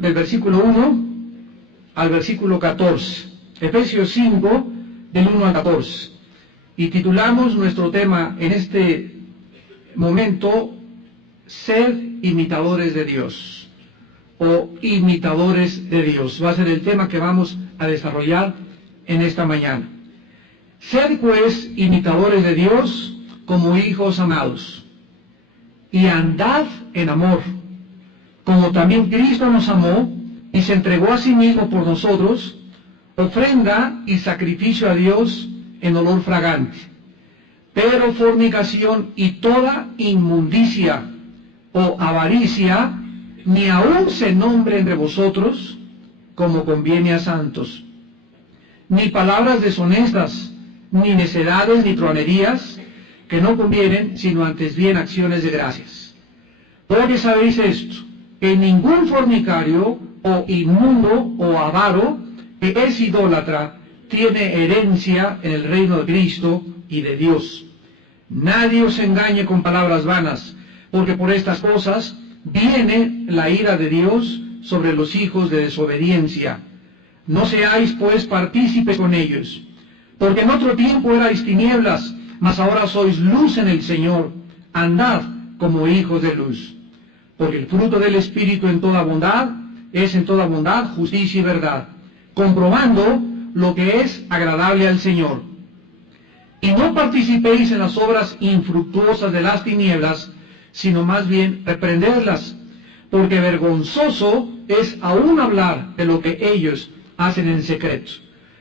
del versículo 1 al versículo 14. Efesios 5, del 1 al 14. Y titulamos nuestro tema en este momento, Sed imitadores de Dios, o imitadores de Dios. Va a ser el tema que vamos a desarrollar en esta mañana. Sed pues imitadores de Dios como hijos amados, y andad en amor, como también Cristo nos amó y se entregó a sí mismo por nosotros, ofrenda y sacrificio a Dios en olor fragante. Pero fornicación y toda inmundicia o avaricia ni aun se nombre entre vosotros, como conviene a santos. Ni palabras deshonestas, ni necedades, ni truanerías, que no convienen, sino antes bien acciones de gracias. Porque sabéis esto, que ningún fornicario, o inmundo, o avaro, que es idólatra, tiene herencia en el reino de Cristo y de Dios. Nadie os engañe con palabras vanas, porque por estas cosas viene la ira de Dios sobre los hijos de desobediencia. No seáis pues partícipes con ellos, porque en otro tiempo erais tinieblas, mas ahora sois luz en el Señor. Andad como hijos de luz. Porque el fruto del Espíritu en toda bondad es en toda bondad, justicia y verdad, comprobando lo que es agradable al Señor. Y no participéis en las obras infructuosas de las tinieblas, sino más bien reprenderlas, porque vergonzoso es aún hablar de lo que ellos hacen en secreto.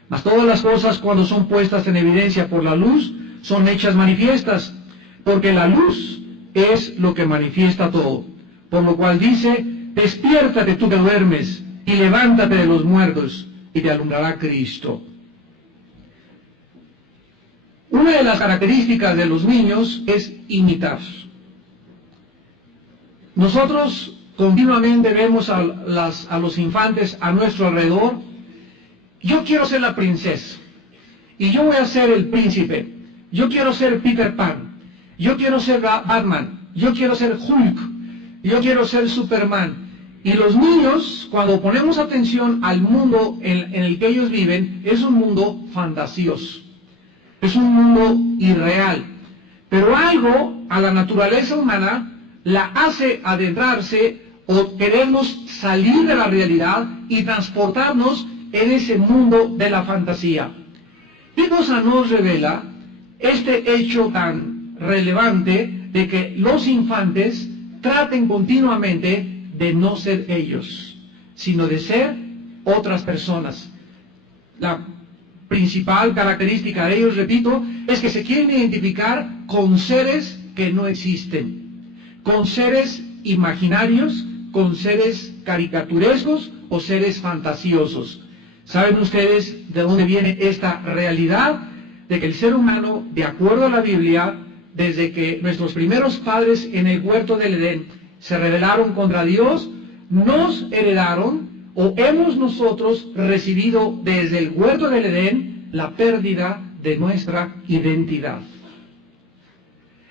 Mas todas las cosas, cuando son puestas en evidencia por la luz, son hechas manifiestas, porque la luz es lo que manifiesta todo. Por lo cual dice: despiértate tú que duermes, y levántate de los muertos, y te alumbrará Cristo. Una de las características de los niños es imitar. Nosotros continuamente vemos a los infantes a nuestro alrededor. Yo quiero ser la princesa, y yo voy a ser el príncipe. Yo quiero ser Peter Pan, yo quiero ser Batman, yo quiero ser Hulk, yo quiero ser Superman. Y los niños, cuando ponemos atención al mundo en el que ellos viven, es un mundo fantasioso, es un mundo irreal. Pero algo a la naturaleza humana la hace adentrarse o querernos salir de la realidad y transportarnos en ese mundo de la fantasía. ¿Qué cosa nos revela este hecho tan relevante de que los infantes traten continuamente de no ser ellos, sino de ser otras personas? La principal característica de ellos, repito, es que se quieren identificar con seres que no existen, con seres imaginarios, con seres caricaturescos o seres fantasiosos. ¿Saben ustedes de dónde viene esta realidad? De que el ser humano, de acuerdo a la Biblia, desde que nuestros primeros padres en el huerto del Edén se rebelaron contra Dios, nos heredaron, o hemos nosotros recibido desde el huerto del Edén, la pérdida de nuestra identidad.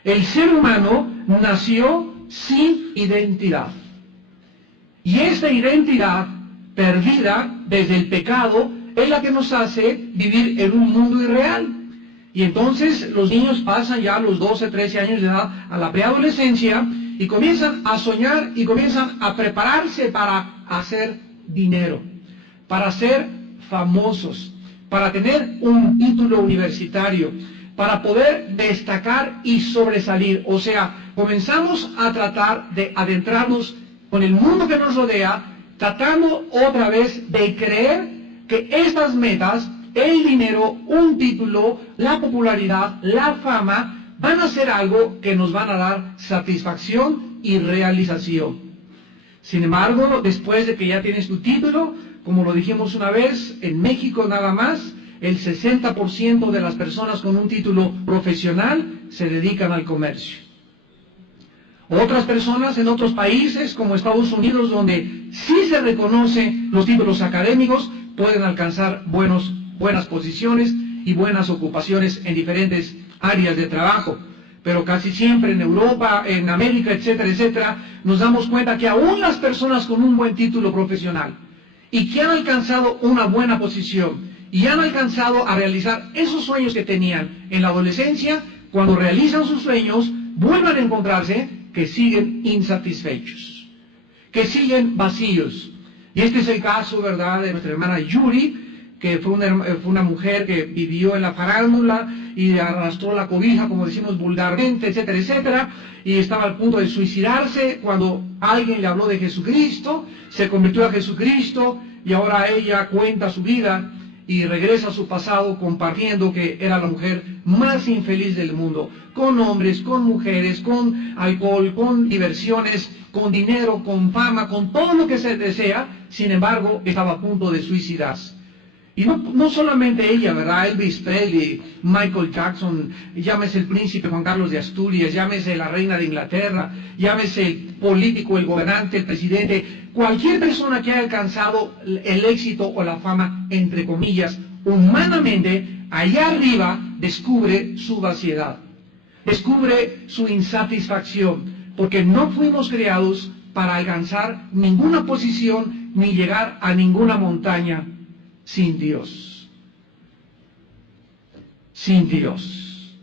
El ser humano nació sin identidad. Y esta identidad perdida desde el pecado es la que nos hace vivir en un mundo irreal. Y entonces los niños pasan ya a los 12, 13 años de edad a la preadolescencia y comienzan a soñar y comienzan a prepararse para hacer dinero, para ser famosos, para tener un título universitario, para poder destacar y sobresalir. O sea, comenzamos a tratar de adentrarnos con el mundo que nos rodea, tratando otra vez de creer que estas metas, el dinero, un título, la popularidad, la fama, van a ser algo que nos van a dar satisfacción y realización. Sin embargo, después de que ya tienes tu título, como lo dijimos una vez, en México nada más, el 60% de las personas con un título profesional se dedican al comercio. Otras personas en otros países, como Estados Unidos, donde sí se reconocen los títulos académicos, pueden alcanzar buenas posiciones y buenas ocupaciones en diferentes áreas de trabajo. pero casi siempre en Europa, en América, etcétera, etcétera, nos damos cuenta que aún las personas con un buen título profesional y que han alcanzado una buena posición y han alcanzado a realizar esos sueños que tenían en la adolescencia, cuando realizan sus sueños, vuelvan a encontrarse que siguen insatisfechos, que siguen vacíos. Y este es el caso, ¿verdad?, de nuestra hermana Yuri, que fue una mujer que vivió en la farándula y arrastró la cobija, como decimos vulgarmente, etcétera, etcétera, y estaba al punto de suicidarse cuando alguien le habló de Jesucristo, se convirtió a Jesucristo, y ahora ella cuenta su vida y regresa a su pasado compartiendo que era la mujer más infeliz del mundo, con hombres, con mujeres, con alcohol, con diversiones, con dinero, con fama, con todo lo que se desea. Sin embargo, estaba a punto de suicidarse. Y no solamente ella, ¿verdad? Elvis Presley, Michael Jackson, llámese el príncipe Juan Carlos de Asturias, llámese la reina de Inglaterra, llámese el político, el gobernante, el presidente, cualquier persona que haya alcanzado el éxito o la fama, entre comillas, humanamente, allá arriba descubre su vaciedad, descubre su insatisfacción, porque no fuimos creados para alcanzar ninguna posición ni llegar a ninguna montaña sin Dios. Sin Dios.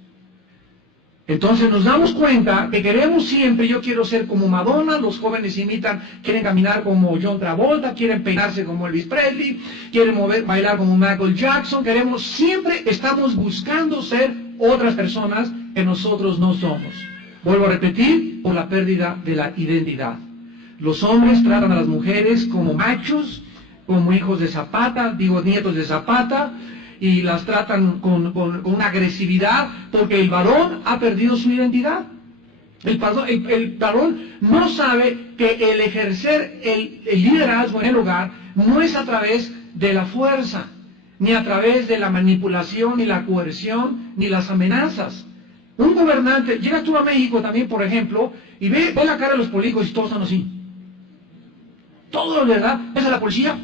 Entonces nos damos cuenta que queremos siempre, yo quiero ser como Madonna, los jóvenes imitan, quieren caminar como John Travolta, quieren peinarse como Elvis Presley, quieren bailar como Michael Jackson, siempre estamos buscando ser otras personas que nosotros no somos. Vuelvo a repetir, por la pérdida de la identidad. Los hombres tratan a las mujeres como machos, como hijos de Zapata, nietos de Zapata, y las tratan con una agresividad, porque el varón ha perdido su identidad. El varón no sabe que el ejercer el liderazgo en el hogar no es a través de la fuerza, ni a través de la manipulación, ni la coerción, ni las amenazas. Un gobernante, llega tú a México también, por ejemplo, y ve la cara de los políticos y todos están así. Todos, ¿verdad? Ves a la policía,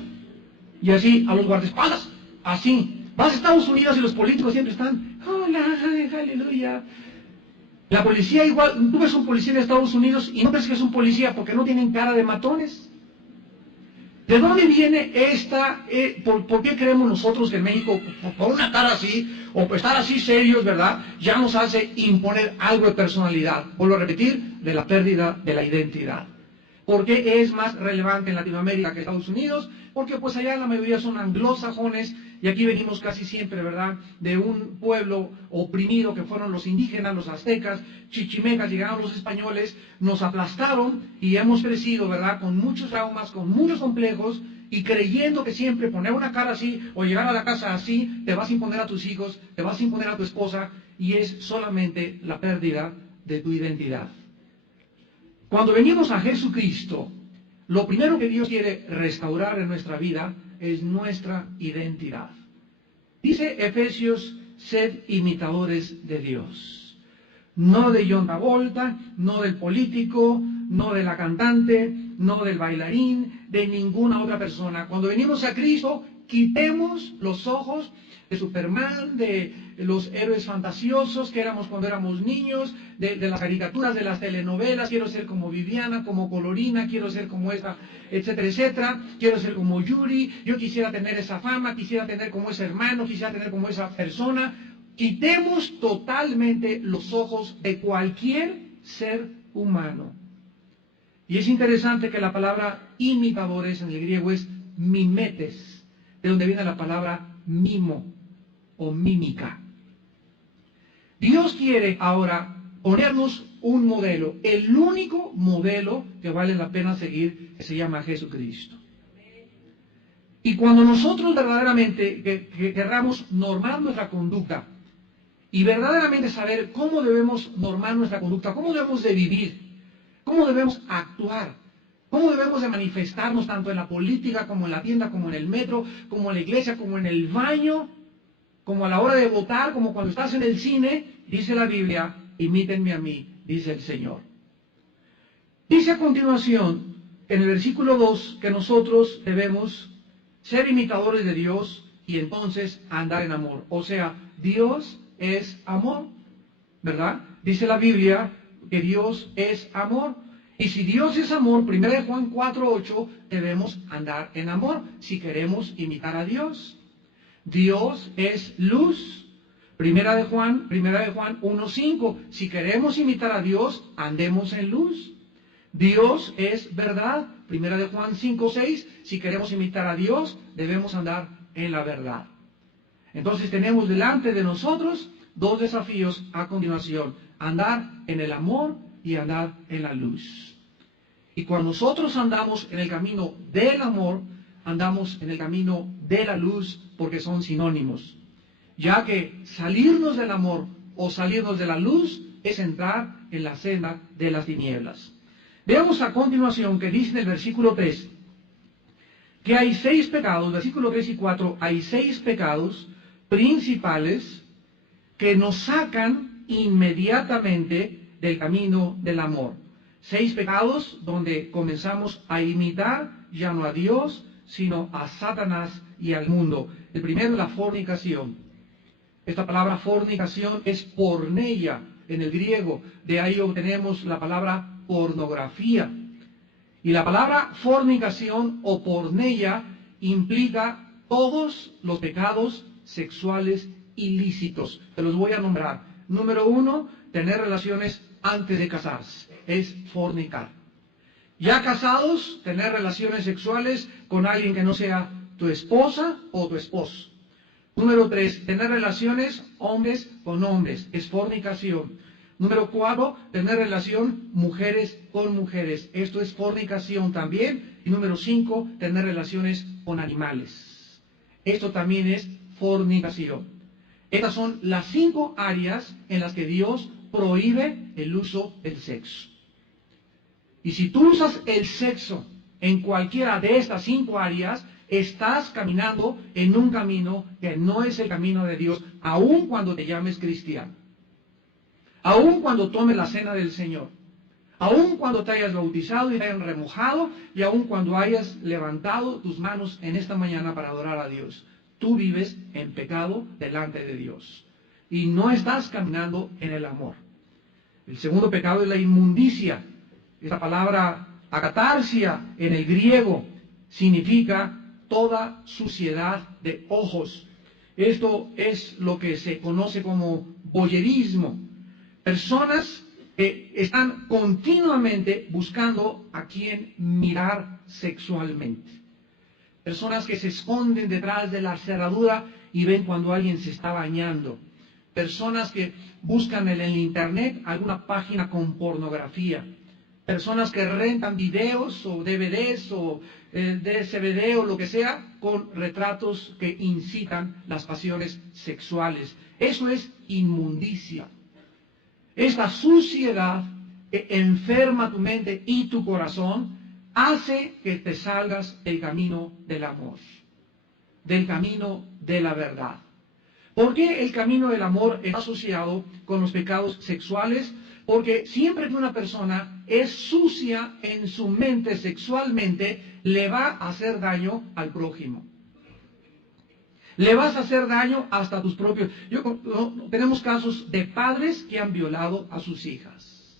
y así a los guardaespaldas, así. Vas a Estados Unidos y los políticos siempre están, hola, aleluya. La policía igual, tú ves un policía de Estados Unidos y no ves que es un policía porque no tienen cara de matones. ¿De dónde viene esta, por qué creemos nosotros que en México, por una cara así, o por estar así serios, ¿verdad?, ya nos hace imponer algo de personalidad? Vuelvo a repetir, de la pérdida de la identidad. ¿Por qué es más relevante en Latinoamérica que Estados Unidos? Porque pues allá la mayoría son anglosajones y aquí venimos casi siempre, ¿verdad?, de un pueblo oprimido que fueron los indígenas, los aztecas, chichimecas, llegaron los españoles, nos aplastaron y hemos crecido, ¿verdad?, con muchos traumas, con muchos complejos y creyendo que siempre poner una cara así o llegar a la casa así te vas a imponer a tus hijos, te vas a imponer a tu esposa, y es solamente la pérdida de tu identidad. Cuando venimos a Jesucristo, lo primero que Dios quiere restaurar en nuestra vida es nuestra identidad. Dice Efesios, sed imitadores de Dios. No de John Travolta, no del político, no de la cantante, no del bailarín, de ninguna otra persona. Cuando venimos a Cristo, quitemos los ojos de Superman, de los héroes fantasiosos que éramos cuando éramos niños, de las caricaturas, de las telenovelas. Quiero ser como Viviana, como Colorina, quiero ser como esta, etcétera, etcétera. Quiero ser como Yuri, yo quisiera tener esa fama, quisiera tener como ese hermano, quisiera tener como esa persona. Quitemos totalmente los ojos de cualquier ser humano. Y es interesante que la palabra imitadores en el griego es mimetes, de donde viene la palabra mimo o mímica. Dios quiere ahora ponernos un modelo, el único modelo que vale la pena seguir, que se llama Jesucristo. Y cuando nosotros verdaderamente querramos normar nuestra conducta y verdaderamente saber cómo debemos normar nuestra conducta, cómo debemos de vivir, cómo debemos actuar, cómo debemos de manifestarnos tanto en la política, como en la tienda, como en el metro, como en la iglesia, como en el baño, como a la hora de votar, como cuando estás en el cine, dice la Biblia, imítenme a mí, dice el Señor. Dice a continuación, en el versículo 2, que nosotros debemos ser imitadores de Dios y entonces andar en amor. O sea, Dios es amor. ¿verdad? Dice la Biblia que Dios es amor. Y si Dios es amor, 1 Juan 4:8, debemos andar en amor si queremos imitar a Dios. Dios es luz. 1 de Juan 1:5, si queremos imitar a Dios, andemos en luz. Dios es verdad. 1 de Juan 5:6, si queremos imitar a Dios, debemos andar en la verdad. Entonces tenemos delante de nosotros dos desafíos a continuación: andar en el amor y andar en la luz. Y cuando nosotros andamos en el camino del amor, andamos en el camino de la luz, porque son sinónimos. Ya que salirnos del amor o salirnos de la luz es entrar en la senda de las tinieblas. Veamos a continuación que dice en el versículo 3, que hay 6 pecados, versículo 3 y 4, hay 6 pecados principales que nos sacan inmediatamente del camino del amor. 6 pecados donde comenzamos a imitar ya no a Dios, sino a Satanás y al mundo. El primero es la fornicación. Esta palabra fornicación es porneia en el griego, de ahí obtenemos la palabra pornografía. Y la palabra fornicación o porneia implica todos los pecados sexuales ilícitos. Te los voy a nombrar. Número 1, tener relaciones antes de casarse. Es fornicar. Ya casados, tener relaciones sexuales con alguien que no sea tu esposa o tu esposo. Número 3, tener relaciones hombres con hombres. Es fornicación. Número 4, tener relación mujeres con mujeres. Esto es fornicación también. Y número 5, tener relaciones con animales. Esto también es fornicación. Estas son las 5 áreas en las que Dios prohíbe el uso del sexo. Y si tú usas el sexo en cualquiera de estas 5 áreas, estás caminando en un camino que no es el camino de Dios, aun cuando te llames cristiano. Aun cuando tomes la cena del Señor, aun cuando te hayas bautizado y te hayan remojado, y aun cuando hayas levantado tus manos en esta mañana para adorar a Dios, tú vives en pecado delante de Dios y no estás caminando en el amor. El segundo pecado es la inmundicia. Esta palabra akatarsia en el griego significa toda suciedad de ojos. Esto es lo que se conoce como voyerismo. Personas que están continuamente buscando a quien mirar sexualmente. Personas que se esconden detrás de la cerradura y ven cuando alguien se está bañando. Personas que buscan en el internet alguna página con pornografía. Personas que rentan videos o DVDs o DVD o lo que sea con retratos que incitan las pasiones sexuales. Eso es inmundicia. Esta suciedad que enferma tu mente y tu corazón hace que te salgas del camino del amor, del camino de la verdad. ¿Por qué el camino del amor está asociado con los pecados sexuales? Porque siempre que una persona es sucia en su mente sexualmente, le va a hacer daño al prójimo. Le vas a hacer daño hasta a tus propios. Tenemos casos de padres que han violado a sus hijas.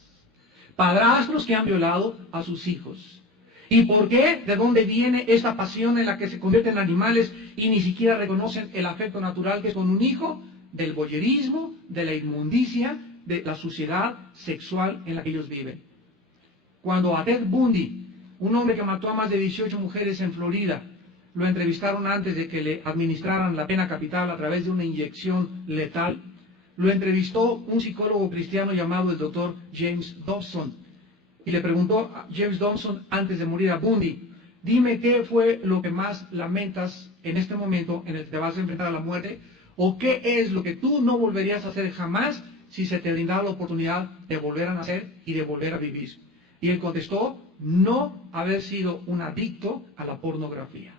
Padrastros que han violado a sus hijos. ¿Y por qué? ¿De dónde viene esta pasión en la que se convierten en animales y ni siquiera reconocen el afecto natural que es con un hijo? Del voyerismo, de la inmundicia, de la suciedad sexual en la que ellos viven. Cuando a Ted Bundy, un hombre que mató a más de 18 mujeres en Florida, lo entrevistaron antes de que le administraran la pena capital a través de una inyección letal, lo entrevistó un psicólogo cristiano llamado el Dr. James Dobson. Y le preguntó a James Dobson antes de morir a Bundy: dime qué fue lo que más lamentas en este momento en el que te vas a enfrentar a la muerte, o qué es lo que tú no volverías a hacer jamás si se te brindara la oportunidad de volver a nacer y de volver a vivir. Y él contestó: no haber sido un adicto a la pornografía.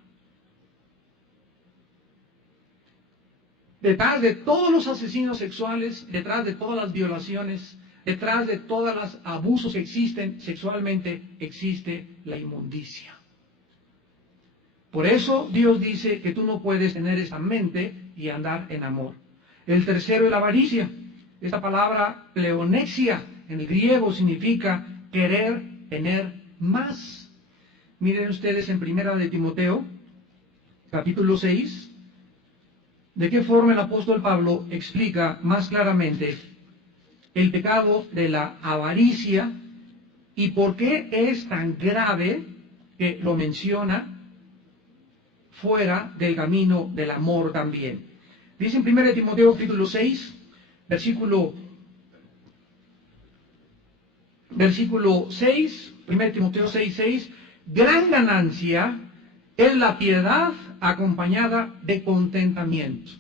Detrás de todos los asesinos sexuales, detrás de todas las violaciones, detrás de todos los abusos que existen sexualmente, existe la inmundicia. Por eso Dios dice que tú no puedes tener esa mente y andar en amor. El tercero es la avaricia. Esta palabra pleonexia en el griego significa querer tener más. Miren ustedes en Primera de Timoteo, capítulo 6, de qué forma el apóstol Pablo explica más claramente el pecado de la avaricia y por qué es tan grave que lo menciona fuera del camino del amor también. Dice en 1 Timoteo capítulo 6, versículo 6, 1 Timoteo 6, 6, gran ganancia es la piedad acompañada de contentamiento.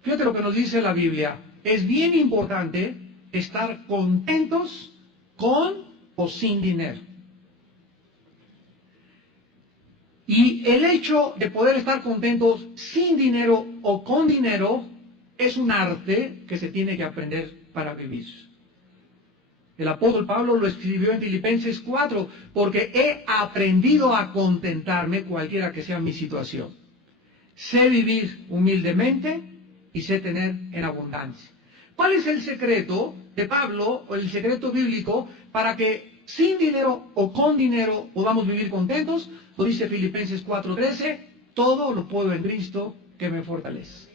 Fíjate lo que nos dice la Biblia. Es bien importante estar contentos con o sin dinero. Y el hecho de poder estar contentos sin dinero o con dinero es un arte que se tiene que aprender para vivir. El apóstol Pablo lo escribió en Filipenses 4, porque he aprendido a contentarme cualquiera que sea mi situación. Sé vivir humildemente y sé tener en abundancia. ¿Cuál es el secreto de Pablo, o el secreto bíblico, para que sin dinero o con dinero podamos vivir contentos? Lo dice Filipenses 4:13, todo lo puedo en Cristo que me fortalece.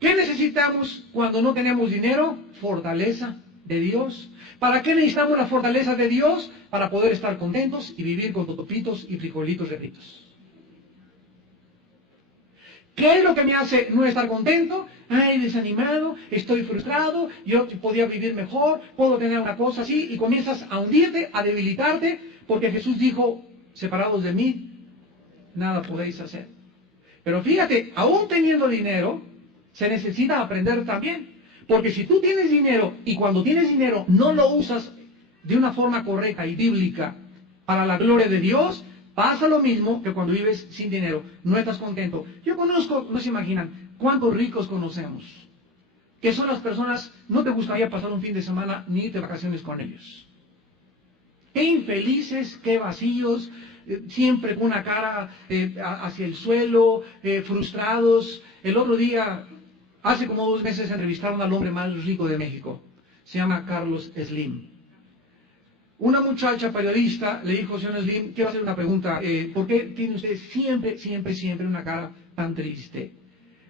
¿Qué necesitamos cuando no tenemos dinero? Fortaleza de Dios. ¿Para qué necesitamos la fortaleza de Dios? Para poder estar contentos y vivir con totopitos y frijolitos refritos. ¿Qué es lo que me hace no estar contento? Ay, desanimado, estoy frustrado, yo podía vivir mejor, puedo tener una cosa así, y comienzas a hundirte, a debilitarte, porque Jesús dijo, separados de mí, nada podéis hacer. Pero fíjate, aún teniendo dinero, se necesita aprender también. Porque si tú tienes dinero, y cuando tienes dinero no lo usas de una forma correcta y bíblica para la gloria de Dios, pasa lo mismo que cuando vives sin dinero, no estás contento. Yo conozco, no se imaginan, cuántos ricos conocemos, que son las personas, no te gustaría pasar un fin de semana ni irte de vacaciones con ellos. Qué infelices, qué vacíos, siempre con una cara hacia el suelo, frustrados. El otro día, hace como 2 meses, entrevistaron al hombre más rico de México. Se llama Carlos Slim. Una muchacha periodista le dijo, señor Slim, quiero hacer una pregunta, ¿por qué tiene usted siempre una cara tan triste?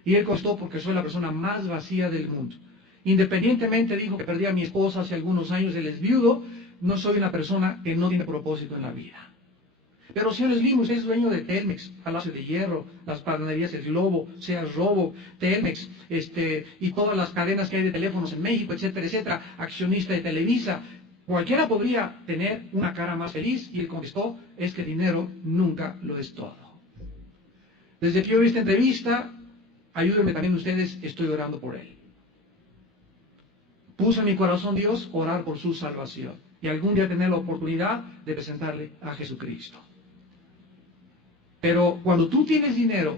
Y él contestó, porque soy la persona más vacía del mundo. Independientemente, dijo, que perdí a mi esposa hace algunos años, él es viudo, no soy una persona que no tiene propósito en la vida. Pero señor Slim, usted es dueño de Telmex, Palacio de Hierro, las panaderías El Globo, Sears Robo, Telmex, y todas las cadenas que hay de teléfonos en México, etcétera, etcétera, accionista de Televisa. Cualquiera podría tener una cara más feliz, y él contestó, es que el dinero nunca lo es todo. Desde que yo vi esta entrevista, ayúdenme también ustedes, estoy orando por él. Puso en mi corazón, Dios, orar por su salvación, y algún día tener la oportunidad de presentarle a Jesucristo. Pero cuando tú tienes dinero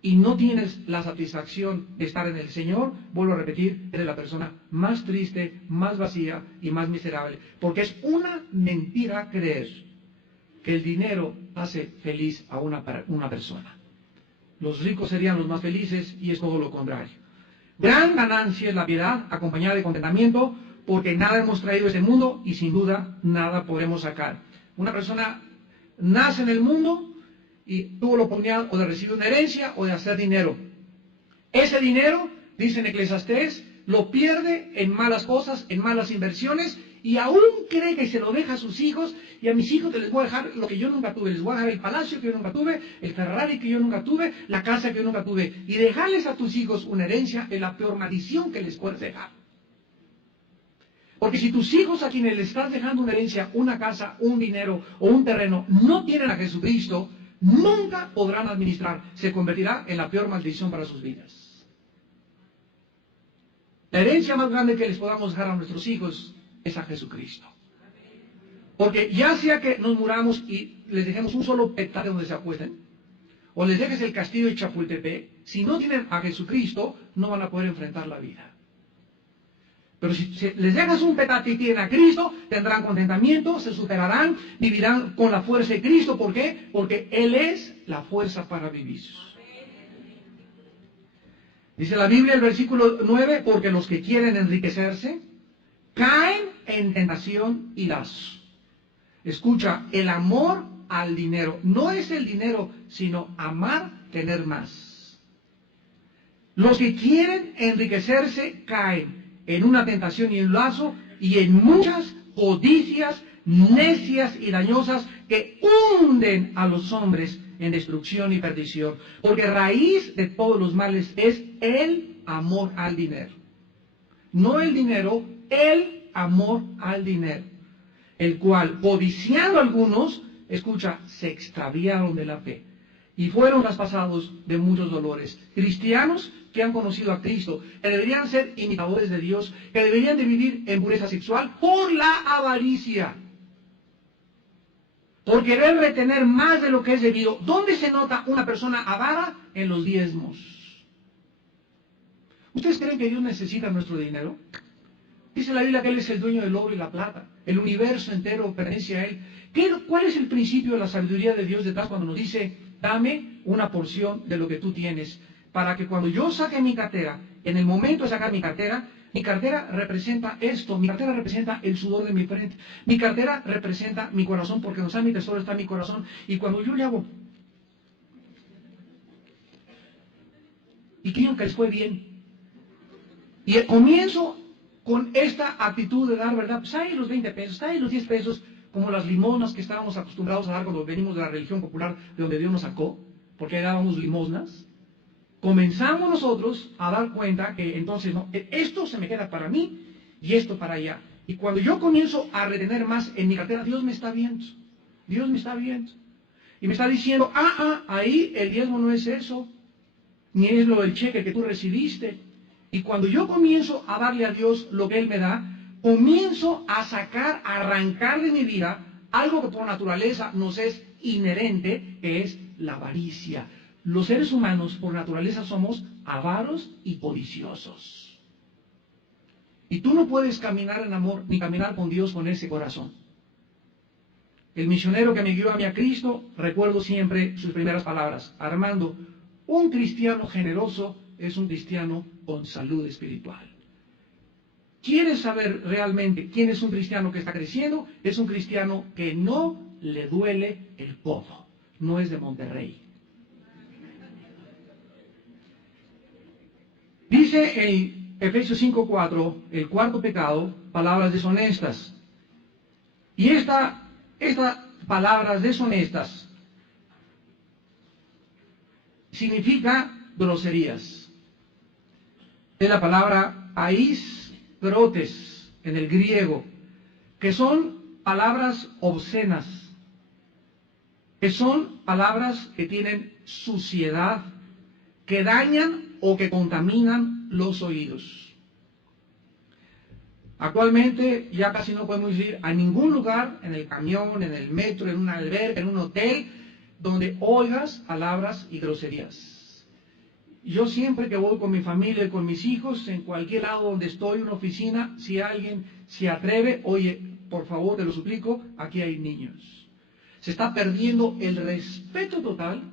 y no tienes la satisfacción de estar en el Señor, vuelvo a repetir, eres la persona más triste, más vacía y más miserable. Porque es una mentira creer que el dinero hace feliz a una persona. Los ricos serían los más felices, y es todo lo contrario. Gran ganancia es la piedad acompañada de contentamiento, porque nada hemos traído a este mundo y sin duda nada podremos sacar. Una persona nace en el mundo y tuvo la oportunidad o de recibir una herencia o de hacer dinero. Ese dinero, dice en Eclesiastés, lo pierde en malas cosas, en malas inversiones, y aún cree que se lo deja a sus hijos, y a mis hijos les voy a dejar lo que yo nunca tuve, les voy a dejar el palacio que yo nunca tuve, el Ferrari que yo nunca tuve, la casa que yo nunca tuve. Y dejarles a tus hijos una herencia es la peor maldición que les puedes dejar. Porque si tus hijos, a quienes les estás dejando una herencia, una casa, un dinero o un terreno, no tienen a Jesucristo, nunca podrán administrar. Se convertirá en la peor maldición para sus vidas. La herencia más grande que les podamos dejar a nuestros hijos es a Jesucristo. Porque ya sea que nos muramos y les dejemos un solo petate donde se acuesten, o les dejes el castillo de Chapultepec, si no tienen a Jesucristo, no van a poder enfrentar la vida. Pero si les dejas un petate y tienen a Cristo, tendrán contentamiento, se superarán, vivirán con la fuerza de Cristo. ¿Por qué? Porque Él es la fuerza para vivir. Dice la Biblia, el versículo 9, porque los que quieren enriquecerse caen en tentación y lazo. Escucha, el amor al dinero no es el dinero, sino amar, tener más. Los que quieren enriquecerse caen en una tentación y un lazo y en muchas codicias necias y dañosas que hunden a los hombres en destrucción y perdición. Porque raíz de todos los males es el amor al dinero. No el dinero, el amor al dinero. El cual, codiciando algunos, escucha, se extraviaron de la fe y fueron traspasados de muchos dolores. Cristianos que han conocido a Cristo, que deberían ser imitadores de Dios, que deberían de vivir en pureza sexual por la avaricia, por querer retener más de lo que es debido. ¿Dónde se nota una persona avara? En los diezmos. ¿Ustedes creen que Dios necesita nuestro dinero? Dice la Biblia que Él es el dueño del oro y la plata. El universo entero pertenece a Él. ¿Cuál es el principio de la sabiduría de Dios detrás cuando nos dice, dame una porción de lo que tú tienes? Para que cuando yo saque mi cartera, en el momento de sacar mi cartera representa esto, mi cartera representa el sudor de mi frente, mi cartera representa mi corazón, porque no sabe mi tesoro está en mi corazón, y cuando yo le hago, y creo que les fue bien, y comienzo con esta actitud de dar, ¿verdad? Pues ahí los 20 pesos, ahí los 10 pesos, como las limonas que estábamos acostumbrados a dar cuando venimos de la religión popular, de donde Dios nos sacó, porque ahí dábamos limosnas. Comenzamos nosotros a dar cuenta que entonces, no, esto se me queda para mí y esto para allá. Y cuando yo comienzo a retener más en mi cartera, Dios me está viendo. Dios me está viendo. Y me está diciendo, ahí el diezmo no es eso, ni es lo del cheque que tú recibiste. Y cuando yo comienzo a darle a Dios lo que Él me da, comienzo a sacar, a arrancar de mi vida algo que por naturaleza nos es inherente, que es la avaricia. Los seres humanos por naturaleza somos avaros y codiciosos. Y tú no puedes caminar en amor ni caminar con Dios con ese corazón. El misionero que me guió a mí a Cristo, recuerdo siempre sus primeras palabras. Armando, un cristiano generoso es un cristiano con salud espiritual. ¿Quieres saber realmente quién es un cristiano que está creciendo? Es un cristiano que no le duele el codo. No es de Monterrey. Dice en Efesios 5:4, el cuarto pecado, palabras deshonestas. Y estas palabras deshonestas significa groserías. Es la palabra aisprotes en el griego, que son palabras obscenas, que son palabras que tienen suciedad, que dañan o que contaminan los oídos. Actualmente ya casi no podemos ir a ningún lugar, en el camión, en el metro, en un albergue, en un hotel, donde oigas palabras y groserías. Yo siempre que voy con mi familia y con mis hijos, en cualquier lado donde estoy, una oficina, si alguien se atreve, oye, por favor, te lo suplico, aquí hay niños. Se está perdiendo el respeto total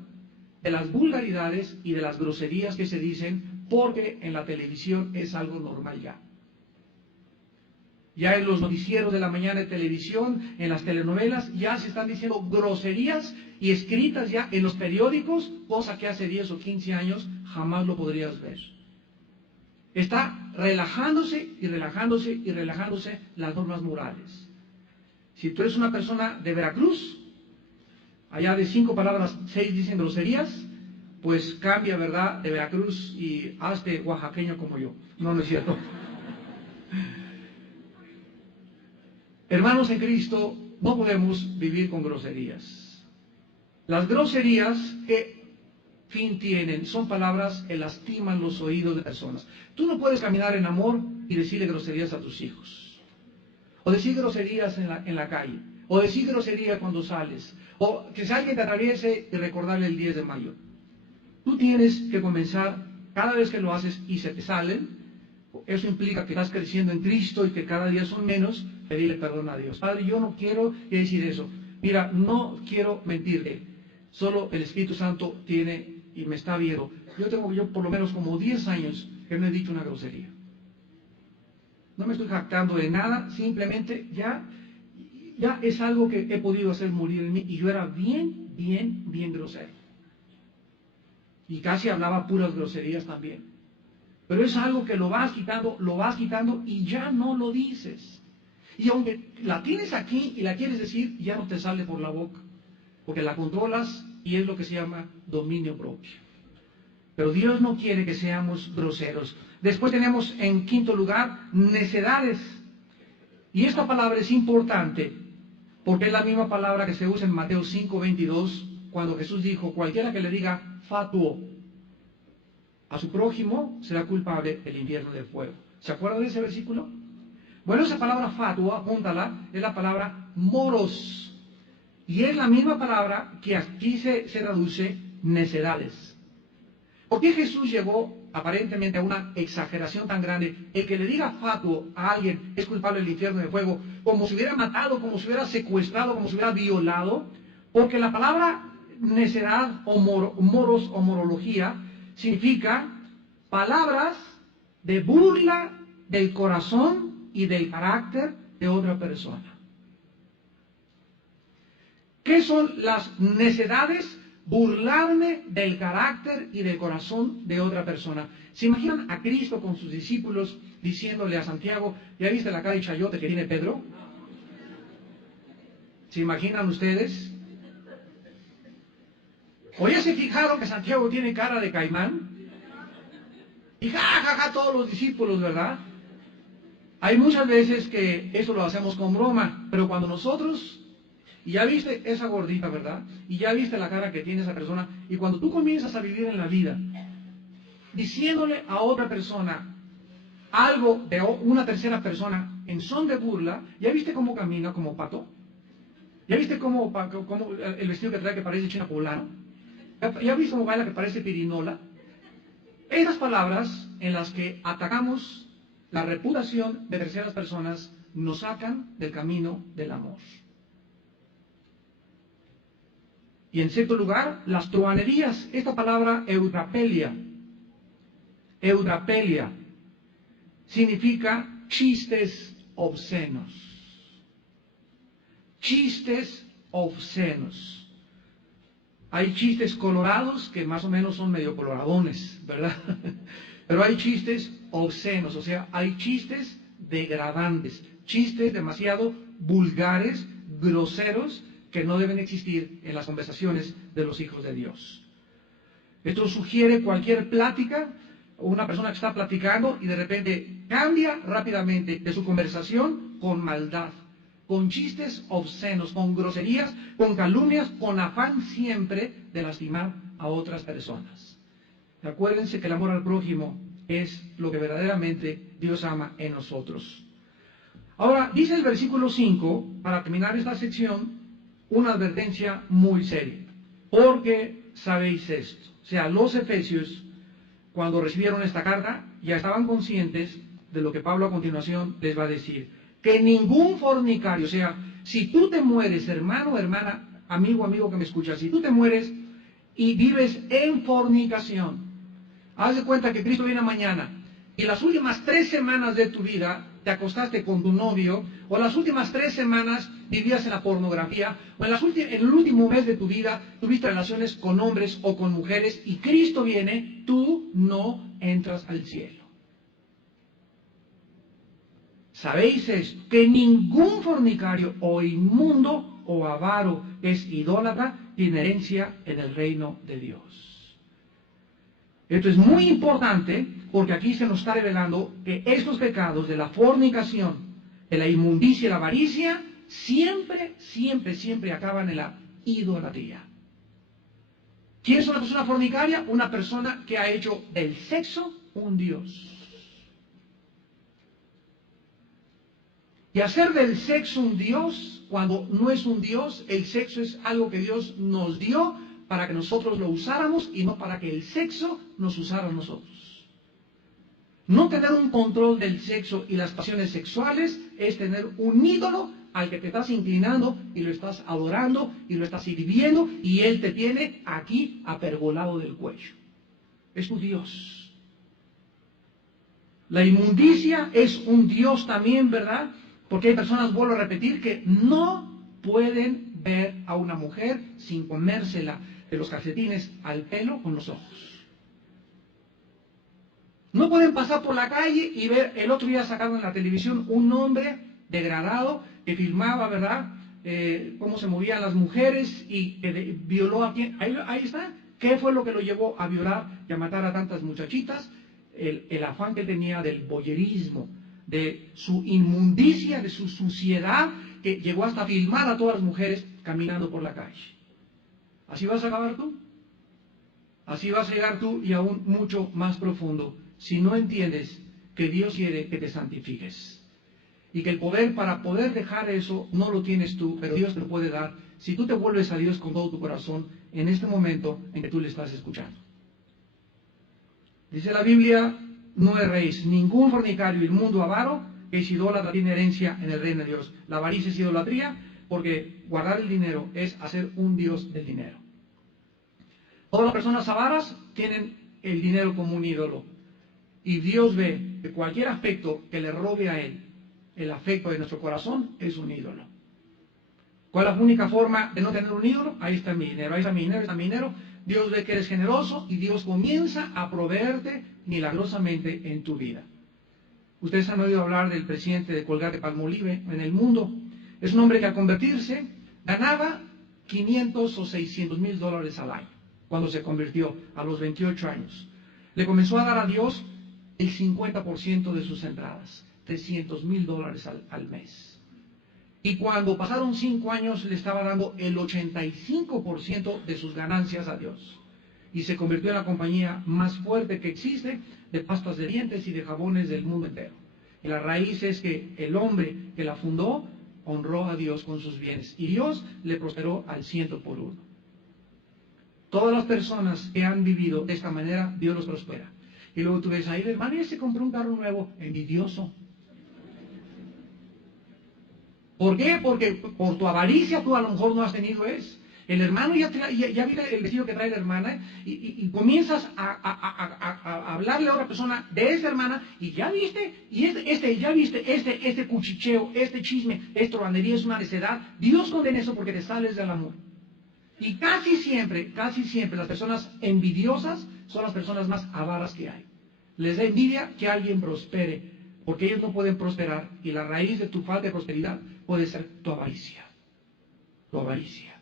de las vulgaridades y de las groserías que se dicen, porque en la televisión es algo normal ya. Ya en los noticieros de la mañana de televisión, en las telenovelas, ya se están diciendo groserías y escritas ya en los periódicos, cosa que hace 10 o 15 años jamás lo podrías ver. Está relajándose y relajándose y relajándose las normas morales. Si tú eres una persona de Veracruz, allá de 5 palabras, 6 dicen groserías, pues cambia, ¿verdad?, de Veracruz y hazte oaxaqueño como yo. No, no es cierto. Hermanos en Cristo, no podemos vivir con groserías. Las groserías, ¿qué fin tienen? Son palabras que lastiman los oídos de personas. Tú no puedes caminar en amor y decirle groserías a tus hijos. O decir groserías en la calle. O decir groserías cuando sales. O que si alguien te atraviese y recordarle el 10 de mayo. Tú tienes que comenzar, cada vez que lo haces y se te salen, eso implica que estás creciendo en Cristo y que cada día son menos, pedirle perdón a Dios. Padre, yo no quiero decir eso. Mira, no quiero mentirte. Solo el Espíritu Santo tiene y me está viendo, yo por lo menos como 10 años que no he dicho una grosería. No me estoy jactando de nada, simplemente ya es algo que he podido hacer morir en mí, y yo era bien grosero. Y casi hablaba puras groserías también. Pero es algo que lo vas quitando y ya no lo dices. Y aunque la tienes aquí y la quieres decir, ya no te sale por la boca, porque la controlas y es lo que se llama dominio propio. Pero Dios no quiere que seamos groseros. Después tenemos en quinto lugar necedades. Y esta palabra es importante porque es la misma palabra que se usa en Mateo 5:22, cuando Jesús dijo, cualquiera que le diga fatuo a su prójimo será culpable del infierno de fuego. ¿Se acuerdan de ese versículo? Bueno, esa palabra fatuo, apúntala, es la palabra moros. Y es la misma palabra que aquí se traduce necedades. ¿Por qué Jesús llegó aparentemente a una exageración tan grande? El que le diga fatuo a alguien es culpable del infierno de fuego, como si hubiera matado, como si hubiera secuestrado, como si hubiera violado, porque la palabra necedad o moros o morología significa palabras de burla del corazón y del carácter de otra persona. ¿Qué son las necedades? Burlarme del carácter y del corazón de otra persona. ¿Se imaginan a Cristo con sus discípulos diciéndole a Santiago, ¿ya viste la cara de chayote que tiene Pedro? ¿Se imaginan ustedes? ¿O ya se fijaron que Santiago tiene cara de caimán? Y ja, todos los discípulos, ¿verdad? Hay muchas veces que eso lo hacemos con broma, pero cuando nosotros... Y ya viste esa gordita, ¿verdad? Y ya viste la cara que tiene esa persona. Y cuando tú comienzas a vivir en la vida, diciéndole a otra persona algo de una tercera persona en son de burla, ¿ya viste cómo camina como pato? ¿Ya viste cómo el vestido que trae que parece china poblana? ¿Ya viste cómo baila que parece pirinola? Esas palabras en las que atacamos la reputación de terceras personas nos sacan del camino del amor. Y en cierto lugar, las truhanerías, esta palabra eutrapelia, significa chistes obscenos. Chistes obscenos. Hay chistes colorados que más o menos son medio coloradones, ¿verdad? Pero hay chistes obscenos, o sea, hay chistes degradantes, chistes demasiado vulgares, groseros, que no deben existir en las conversaciones de los hijos de Dios. Esto sugiere cualquier plática, una persona que está platicando y de repente cambia rápidamente de su conversación con maldad, con chistes obscenos, con groserías, con calumnias, con afán siempre de lastimar a otras personas. Acuérdense que el amor al prójimo es lo que verdaderamente Dios ama en nosotros. Ahora, dice el versículo 5, para terminar esta sección, una advertencia muy seria. Porque sabéis esto. O sea, los efesios, cuando recibieron esta carta, ya estaban conscientes de lo que Pablo a continuación les va a decir. Que ningún fornicario, o sea, si tú te mueres, hermano, hermana, amigo que me escuchas, si tú te mueres y vives en fornicación, haz de cuenta que Cristo viene mañana y las últimas 3 semanas de tu vida te acostaste con tu novio, o las últimas 3 semanas vivías en la pornografía, o en el último mes de tu vida tuviste relaciones con hombres o con mujeres, y Cristo viene, tú no entras al cielo. ¿Sabéis esto? Que ningún fornicario o inmundo o avaro es idólatra tiene herencia en el reino de Dios. Esto es muy importante porque aquí se nos está revelando que estos pecados de la fornicación, de la inmundicia y la avaricia, siempre acaban en la idolatría. ¿Quién es una persona fornicaria? Una persona que ha hecho del sexo un dios. Y hacer del sexo un dios, cuando no es un dios, el sexo es algo que Dios nos dio para que nosotros lo usáramos y no para que el sexo nos usara a nosotros. No tener un control del sexo y las pasiones sexuales es tener un ídolo al que te estás inclinando y lo estás adorando y lo estás sirviendo y Él te tiene aquí apergolado del cuello. Es tu Dios. La inmundicia es un Dios también, ¿verdad? Porque hay personas, vuelvo a repetir, que no pueden ver a una mujer sin comérsela de los calcetines al pelo con los ojos. No pueden pasar por la calle y ver, el otro día sacaron en la televisión un hombre degradado que filmaba, ¿verdad? Cómo se movían las mujeres y que violó a quien. Ahí está. ¿Qué fue lo que lo llevó a violar y a matar a tantas muchachitas? El afán que tenía del voyerismo, de su inmundicia, de su suciedad, que llegó hasta filmar a todas las mujeres caminando por la calle. ¿Así vas a acabar tú? Así vas a llegar tú y aún mucho más profundo si no entiendes que Dios quiere que te santifiques. Y que el poder para poder dejar eso no lo tienes tú, pero Dios te lo puede dar si tú te vuelves a Dios con todo tu corazón en este momento en que tú le estás escuchando. Dice la Biblia, no erréis, ningún fornicario, inmundo, avaro, que es idólatra, tiene herencia en el reino de Dios. La avaricia es idolatría porque guardar el dinero es hacer un Dios del dinero. Todas las personas avaras tienen el dinero como un ídolo. Y Dios ve que cualquier aspecto que le robe a Él el afecto de nuestro corazón es un ídolo. ¿Cuál es la única forma de no tener un ídolo? Ahí está mi dinero, ahí está mi dinero, ahí está mi dinero. Dios ve que eres generoso y Dios comienza a proveerte milagrosamente en tu vida. Ustedes han oído hablar del presidente de Colgate-Palmolive en el mundo. Es un hombre que al convertirse ganaba 500 o 600 mil dólares al año cuando se convirtió a los 28 años. Le comenzó a dar a Dios el 50% de sus entradas, 300 mil dólares al mes. Y cuando pasaron 5 años le estaba dando el 85% de sus ganancias a Dios. Y se convirtió en la compañía más fuerte que existe de pastas de dientes y de jabones del mundo entero. Y la raíz es que el hombre que la fundó honró a Dios con sus bienes. Y Dios le prosperó al 100%. Todas las personas que han vivido de esta manera, Dios los prospera. Y luego tú ves ahí, el hermano se compró un carro nuevo, envidioso. ¿Por qué? Porque por tu avaricia tú a lo mejor no has tenido eso. El hermano ya viste el vestido que trae la hermana y comienzas a hablarle a otra persona de esa hermana y ya viste, y este cuchicheo, este chisme, esta bandería es una necedad. Dios condena eso porque te sales del amor. Y casi siempre las personas envidiosas son las personas más avaras que hay. Les da envidia que alguien prospere, porque ellos no pueden prosperar y la raíz de tu falta de prosperidad puede ser tu avaricia. Tu avaricia.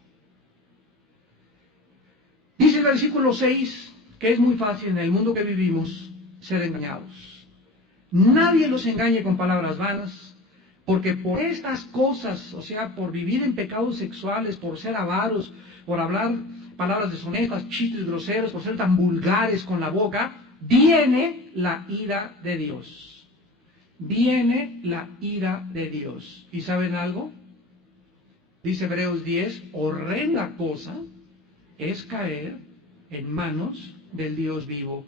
Dice el versículo 6 que es muy fácil en el mundo que vivimos ser engañados. Nadie los engañe con palabras vanas, porque por estas cosas, o sea, por vivir en pecados sexuales, por ser avaros, por hablar palabras deshonestas, chistes groseros, por ser tan vulgares con la boca, viene la ira de Dios. Viene la ira de Dios. ¿Y saben algo? Dice Hebreos 10, horrenda cosa es caer en manos del Dios vivo.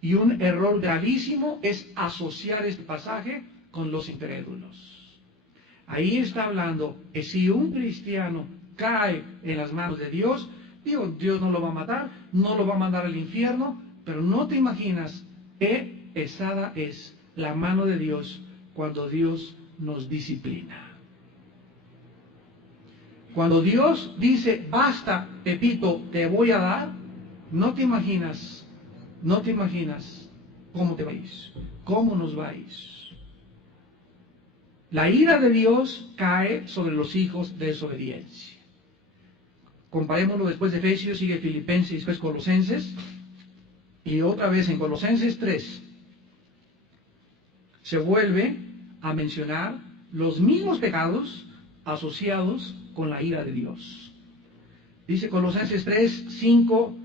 Y un error gravísimo es asociar este pasaje con los incrédulos. Ahí está hablando que si un cristiano cae en las manos de Dios, Dios no lo va a matar, no lo va a mandar al infierno, pero no te imaginas qué pesada es la mano de Dios cuando Dios nos disciplina. Cuando Dios dice, basta, Pepito, te voy a dar, no te imaginas cómo te vais, cómo nos vais. La ira de Dios cae sobre los hijos de desobediencia. Comparémoslo después de Efesios, sigue Filipenses y después Colosenses. Y otra vez en Colosenses 3 se vuelve a mencionar los mismos pecados asociados con la ira de Dios. Dice Colosenses 3, 5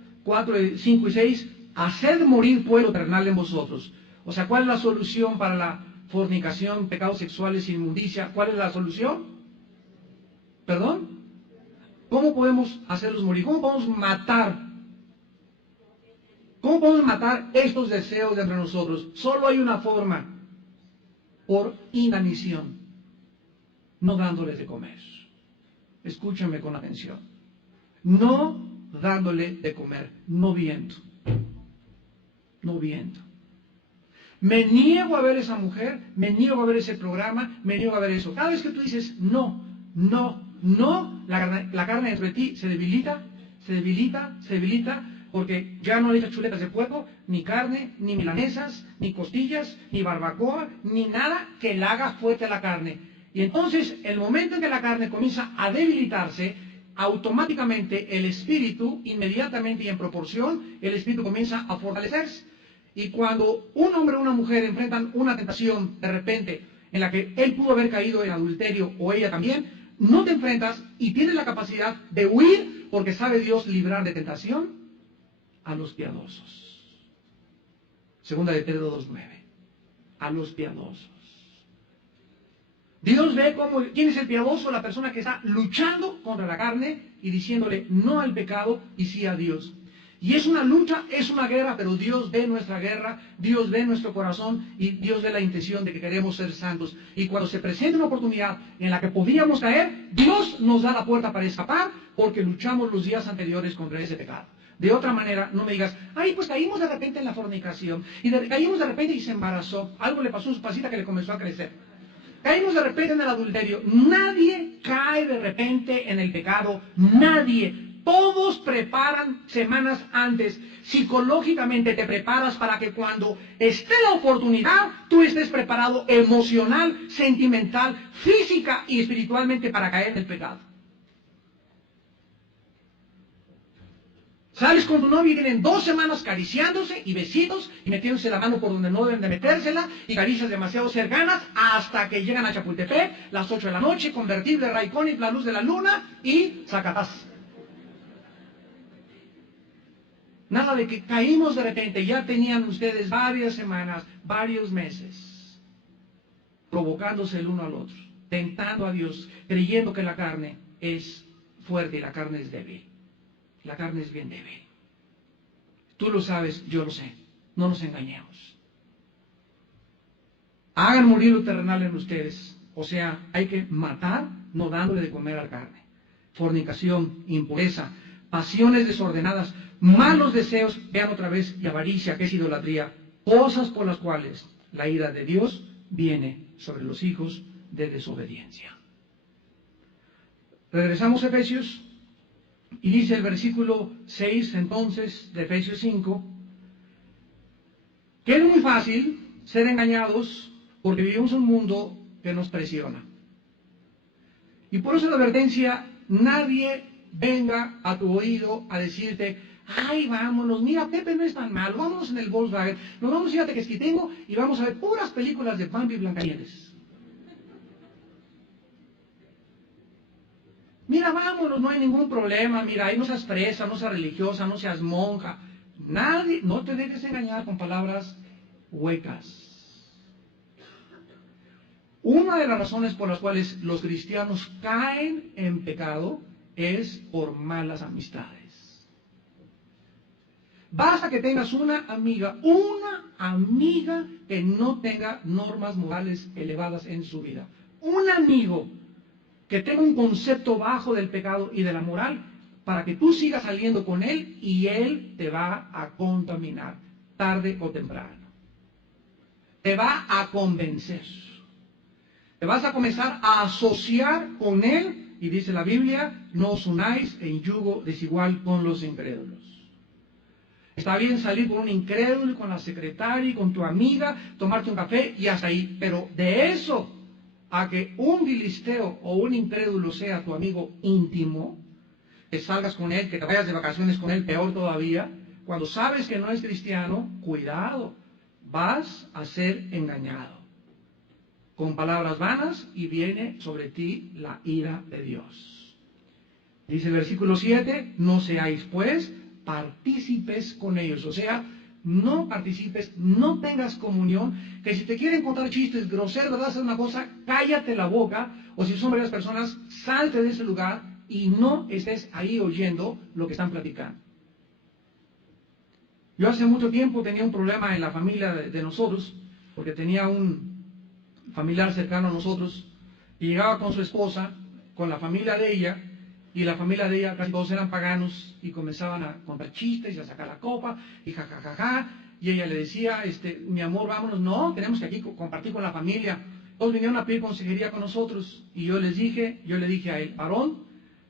y 6, haced morir pues lo terrenal en vosotros. O sea, ¿cuál es la solución para la fornicación, pecados sexuales, inmundicia? ¿Cuál es la solución? ¿Perdón? ¿Cómo podemos hacerlos morir? ¿Cómo podemos matar? ¿Cómo podemos matar estos deseos de entre nosotros? Solo hay una forma, por inanición. no dándoles de comer. Escúchame con atención. No dándole de comer, no viendo. No viendo. Me niego a ver esa mujer, me niego a ver ese programa, me niego a ver eso. Cada vez que tú dices no, no, no, la carne dentro de ti se debilita, se debilita, se debilita, porque ya no necesitas chuletas de puerco, ni carne, ni milanesas, ni costillas, ni barbacoa, ni nada que la haga fuerte a la carne. Y entonces, el momento en que la carne comienza a debilitarse, automáticamente el espíritu, inmediatamente y en proporción, el espíritu comienza a fortalecerse. Y cuando un hombre o una mujer enfrentan una tentación de repente en la que él pudo haber caído en adulterio o ella también, no te enfrentas y tienes la capacidad de huir porque sabe Dios librar de tentación a los piadosos. Segunda de Pedro 2:9. A los piadosos. Dios ve quién es el piadoso, la persona que está luchando contra la carne y diciéndole no al pecado y sí a Dios. Y es una lucha, es una guerra, pero Dios ve nuestra guerra, Dios ve nuestro corazón y Dios ve la intención de que queremos ser santos. Y cuando se presenta una oportunidad en la que podíamos caer, Dios nos da la puerta para escapar porque luchamos los días anteriores contra ese pecado. De otra manera, no me digas, ay, pues caímos de repente en la fornicación, caímos de repente y se embarazó, algo le pasó a su pasita que le comenzó a crecer. Caímos de repente en el adulterio. Nadie cae de repente en el pecado, nadie. Todos preparan semanas antes. Psicológicamente te preparas para que cuando esté la oportunidad, tú estés preparado emocional, sentimental, física y espiritualmente para caer en el pecado. Sales con tu novia y tienen 2 semanas cariciándose y besitos y metiéndose la mano por donde no deben de metérsela y caricias demasiado cercanas hasta que llegan a Chapultepec, las 8 de la noche, convertible, Rayconic, la luz de la luna y zacatás. Nada de que caímos de repente, ya tenían ustedes varias semanas, varios meses, provocándose el uno al otro, tentando a Dios, creyendo que la carne es fuerte y la carne es débil. La carne es bien débil. Tú lo sabes, yo lo sé. No nos engañemos. Hagan morir lo terrenal en ustedes. O sea, hay que matar no dándole de comer a la carne. Fornicación, impureza, pasiones desordenadas, malos deseos, vean otra vez, y avaricia, que es idolatría. Cosas por las cuales la ira de Dios viene sobre los hijos de desobediencia. Regresamos a Efesios. Y dice el versículo 6 entonces de Efesios 5, que es muy fácil ser engañados porque vivimos un mundo que nos presiona. Y por eso la advertencia, nadie venga a tu oído a decirte, ay, vámonos, mira, Pepe no es tan malo, vámonos en el Volkswagen, nos vamos a ir a Tequesquitengo y vamos a ver puras películas de Bambi y Blancanieves. Mira, vámonos, no hay ningún problema, mira, ahí no seas fresa, no seas religiosa, no seas monja. Nadie, no te dejes engañar con palabras huecas. Una de las razones por las cuales los cristianos caen en pecado es por malas amistades. Basta que tengas una amiga que no tenga normas morales elevadas en su vida. Un amigo que tenga un concepto bajo del pecado y de la moral, para que tú sigas saliendo con él y él te va a contaminar, tarde o temprano. Te va a convencer. Te vas a comenzar a asociar con él, y dice la Biblia, no os unáis en yugo desigual con los incrédulos. Está bien salir con un incrédulo, con la secretaria, con tu amiga, tomarte un café y hasta ahí, pero de eso a que un filisteo o un incrédulo sea tu amigo íntimo, que salgas con él, que te vayas de vacaciones con él, peor todavía, cuando sabes que no es cristiano, cuidado, vas a ser engañado con palabras vanas y viene sobre ti la ira de Dios. Dice el versículo 7, no seáis pues partícipes con ellos, o sea, no participes, no tengas comunión, que si te quieren contar chistes groseros, ¿verdad? Hacer una cosa, cállate la boca, o si son varias personas, salte de ese lugar y no estés ahí oyendo lo que están platicando. Yo hace mucho tiempo tenía un problema en la familia de nosotros, porque tenía un familiar cercano a nosotros Y llegaba con su esposa, con la familia de ella, y la familia de ella casi todos eran paganos, y comenzaban a contar chistes y a sacar la copa, y jajajaja, y ella le decía, mi amor, vámonos, no, tenemos que aquí compartir con la familia. Todos vinieron a pedir consejería con nosotros, y yo le dije a él, varón,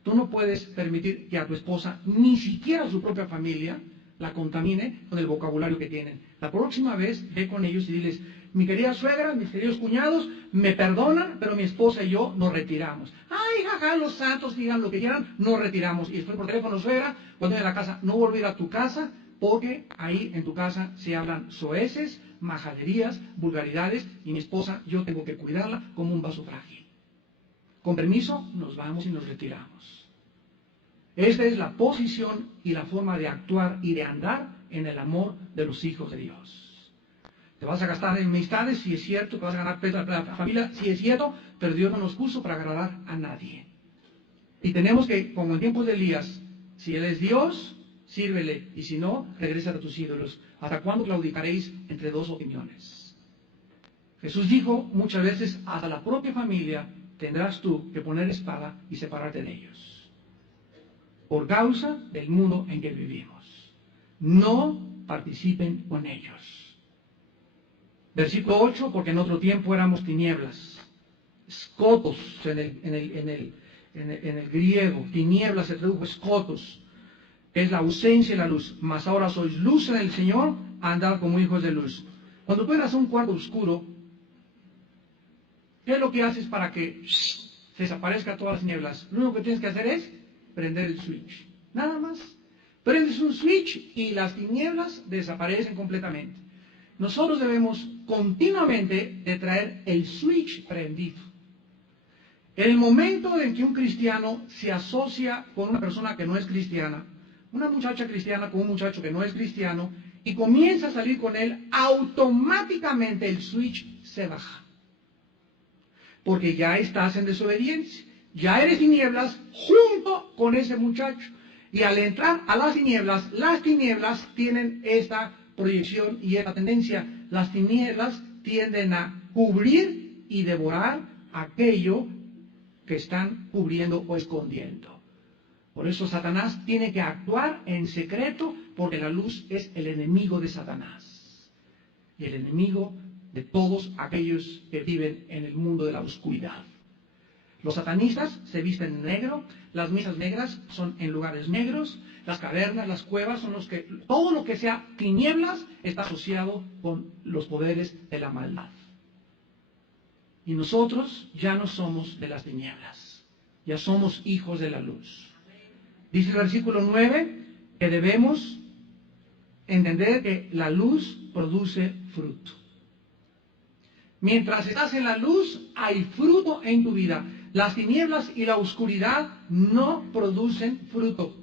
tú no puedes permitir que a tu esposa, ni siquiera a su propia familia, la contamine con el vocabulario que tienen. La próxima vez ve con ellos y diles, mi querida suegra, mis queridos cuñados, me perdonan, pero mi esposa y yo nos retiramos. Ay, jaja, los santos digan lo que quieran, nos retiramos. Y después por teléfono, suegra, cuando en la casa, no volver a tu casa, porque ahí en tu casa se hablan soeces, majaderías, vulgaridades, y mi esposa, yo tengo que cuidarla como un vaso frágil. Con permiso, nos vamos y nos retiramos. Esta es la posición y la forma de actuar y de andar en el amor de los hijos de Dios. Te vas a gastar en amistades, si es cierto, te vas a ganar peso para la familia, si es cierto, pero Dios no nos puso para agradar a nadie. Y tenemos que, como en tiempos de Elías, si Él es Dios, sírvele, y si no, regresa a tus ídolos. ¿Hasta cuándo claudicaréis entre dos opiniones? Jesús dijo muchas veces, hasta la propia familia tendrás tú que poner espada y separarte de ellos, por causa del mundo en que vivimos. No participen con ellos. Versículo 8, porque en otro tiempo éramos tinieblas, escotos en el griego, tinieblas se tradujo escotos, que es la ausencia de la luz, mas ahora sois luz en el Señor, andad como hijos de luz. Cuando tú entras a un cuarto oscuro, ¿qué es lo que haces para que se desaparezcan todas las tinieblas? Lo único que tienes que hacer es prender el switch, nada más. Prendes un switch y las tinieblas desaparecen completamente. Nosotros debemos continuamente de traer el switch prendido. En el momento en que un cristiano se asocia con una persona que no es cristiana, una muchacha cristiana con un muchacho que no es cristiano, y comienza a salir con él, automáticamente el switch se baja. Porque ya estás en desobediencia, ya eres tinieblas junto con ese muchacho. Y al entrar a las tinieblas tienen esta proyección y esta tendencia. Las tinieblas tienden a cubrir y devorar aquello que están cubriendo o escondiendo. Por eso Satanás tiene que actuar en secreto, porque la luz es el enemigo de Satanás y el enemigo de todos aquellos que viven en el mundo de la oscuridad. Los satanistas se visten negro, las misas negras son en lugares negros, las cavernas, las cuevas son todo lo que sea tinieblas está asociado con los poderes de la maldad. Y nosotros ya no somos de las tinieblas, ya somos hijos de la luz. Dice el versículo 9 que debemos entender que la luz produce fruto. Mientras estás en la luz, hay fruto en tu vida. Las tinieblas y la oscuridad no producen fruto.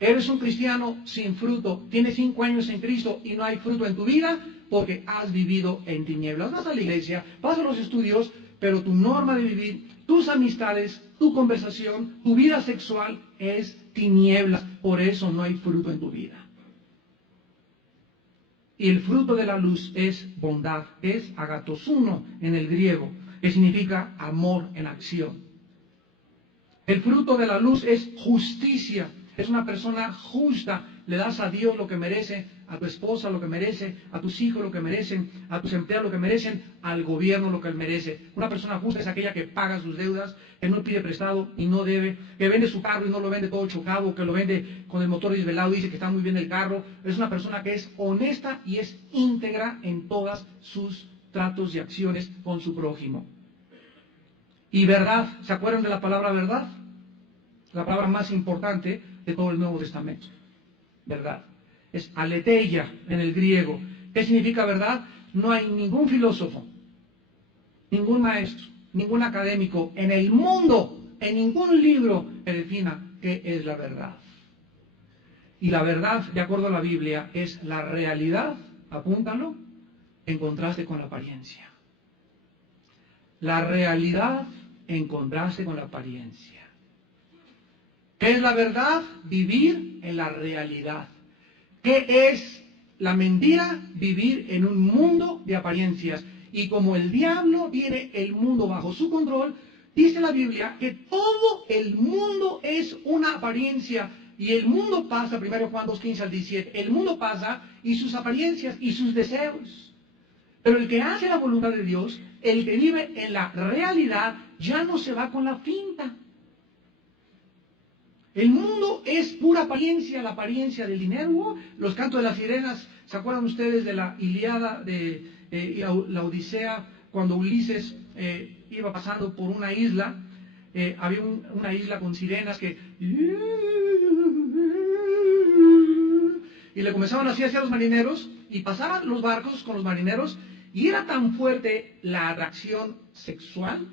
Eres un cristiano sin fruto, tienes 5 años en Cristo y no hay fruto en tu vida porque has vivido en tinieblas. Vas a la iglesia, vas a los estudios, pero tu norma de vivir, tus amistades, tu conversación, tu vida sexual es tinieblas. Por eso no hay fruto en tu vida. Y el fruto de la luz es bondad, es agatosuno en el griego, que significa amor en acción. El fruto de la luz es justicia, es una persona justa, le das a Dios lo que merece, a tu esposa lo que merece, a tus hijos lo que merecen, a tus empleados lo que merecen, al gobierno lo que él merece. Una persona justa es aquella que paga sus deudas, que no pide prestado y no debe, que vende su carro y no lo vende todo chocado, que lo vende con el motor desvelado y dice que está muy bien el carro. Es una persona que es honesta y es íntegra en todas sus tratos y acciones con su prójimo. Y verdad, ¿se acuerdan de la palabra verdad? La palabra más importante de todo el Nuevo Testamento. Verdad. Es aletheia en el griego. ¿Qué significa verdad? No hay ningún filósofo, ningún maestro, ningún académico en el mundo, en ningún libro que defina qué es la verdad. Y la verdad, de acuerdo a la Biblia, es la realidad, apúntalo, en contraste con la apariencia. La realidad en contraste con la apariencia. ¿Qué es la verdad? Vivir en la realidad. ¿Qué es la mentira? Vivir en un mundo de apariencias. Y como el diablo tiene el mundo bajo su control, dice la Biblia que todo el mundo es una apariencia. Y el mundo pasa, 1 Juan 2:15 al 17, el mundo pasa y sus apariencias y sus deseos. Pero el que hace la voluntad de Dios, el que vive en la realidad, ya no se va con la finta. El mundo es pura apariencia, la apariencia del dinero. Los cantos de las sirenas, ¿se acuerdan ustedes de la Ilíada, de la Odisea, cuando Ulises iba pasando por una isla? Había una isla con sirenas que... Y le comenzaban así hacia los marineros, y pasaban los barcos con los marineros, y era tan fuerte la atracción sexual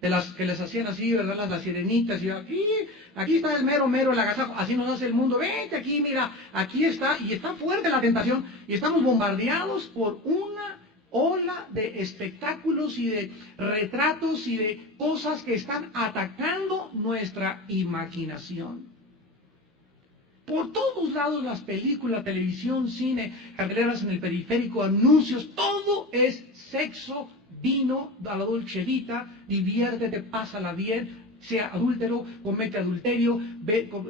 de las que les hacían así, ¿verdad? Las sirenitas, y aquí está el mero, el agasajo, así nos hace el mundo, vente aquí, mira, aquí está, y está fuerte la tentación, y estamos bombardeados por una ola de espectáculos y de retratos y de cosas que están atacando nuestra imaginación. Por todos lados, las películas, televisión, cine, carreras en el periférico, anuncios, todo es sexo, vino, a la dolce vita, diviértete, pásala bien, sea adúltero, comete adulterio,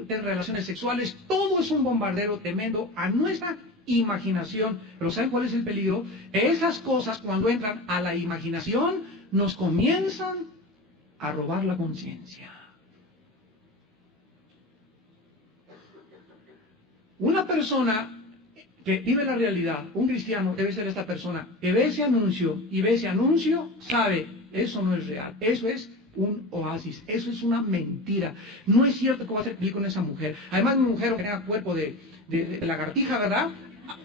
ten relaciones sexuales, todo es un bombardero tremendo a nuestra imaginación. Pero ¿saben cuál es el peligro? Esas cosas, cuando entran a la imaginación, nos comienzan a robar la conciencia. Una persona que vive la realidad, un cristiano, debe ser esta persona que ve ese anuncio y ve ese anuncio, sabe, eso no es real, eso es un oasis, eso es una mentira. No es cierto que va a hacer clic con esa mujer. Además, mi mujer que tenga cuerpo de lagartija, ¿verdad?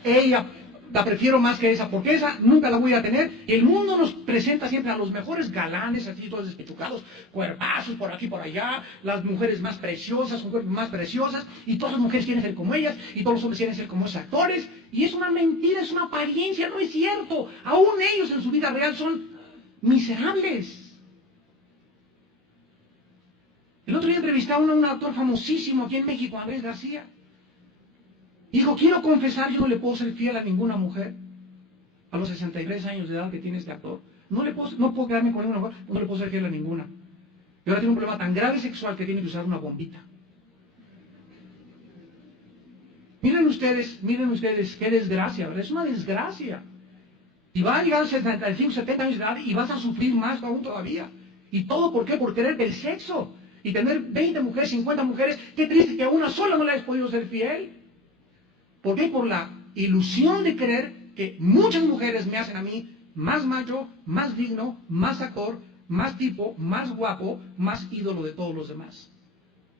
Ella la prefiero más que esa, porque esa nunca la voy a tener. El mundo nos presenta siempre a los mejores galanes, así todos despechucados, cuerpazos por aquí por allá, las mujeres más preciosas, con cuerpos más preciosas, y todas las mujeres quieren ser como ellas, y todos los hombres quieren ser como esos actores, y es una mentira, es una apariencia, no es cierto. Aún ellos en su vida real son miserables. El otro día entrevistaba a un actor famosísimo aquí en México, Andrés García. Dijo, quiero confesar, yo no le puedo ser fiel a ninguna mujer. A los 63 años de edad que tiene este actor. No puedo quedarme con ninguna mujer, no le puedo ser fiel a ninguna. Y ahora tiene un problema tan grave sexual que tiene que usar una bombita. Miren ustedes qué desgracia, ¿verdad? Es una desgracia. Y va a llegar a 75, 70 años de edad y vas a sufrir más aún todavía. ¿Y todo por qué? Por querer el sexo. Y tener 20 mujeres, 50 mujeres. Qué triste que a una sola no le hayas podido ser fiel. ¿Por qué? Por la ilusión de creer que muchas mujeres me hacen a mí más macho, más digno, más actor, más tipo, más guapo, más ídolo de todos los demás.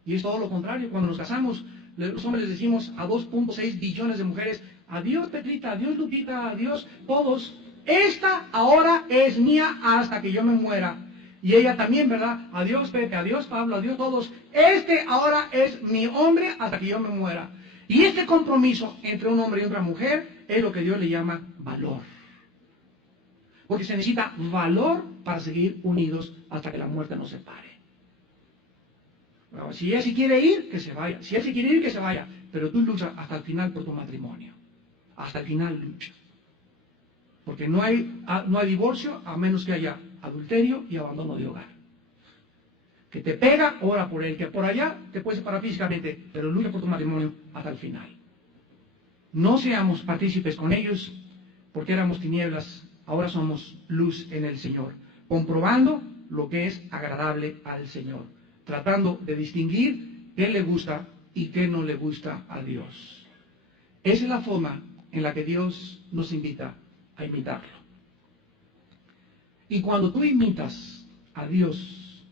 Y es todo lo contrario. Cuando nos casamos, los hombres les decimos a 2.6 billones de mujeres, adiós Petrita, adiós Lupita, adiós todos. Esta ahora es mía hasta que yo me muera. Y ella también, ¿verdad? Adiós Pepe, adiós Pablo, adiós todos. Este ahora es mi hombre hasta que yo me muera. Y este compromiso entre un hombre y otra mujer es lo que Dios le llama valor. Porque se necesita valor para seguir unidos hasta que la muerte nos separe. Bueno, si ella se quiere ir, que se vaya. Si él se quiere ir, que se vaya. Pero tú luchas hasta el final por tu matrimonio. Hasta el final lucha. Porque no hay divorcio a menos que haya adulterio y abandono de hogar. Que te pega, ora por él. Que por allá te puede separar físicamente, pero lucha por tu matrimonio hasta el final. No seamos partícipes con ellos, porque éramos tinieblas, ahora somos luz en el Señor, comprobando lo que es agradable al Señor, tratando de distinguir qué le gusta y qué no le gusta a Dios. Esa es la forma en la que Dios nos invita a imitarlo. Y cuando tú imitas a Dios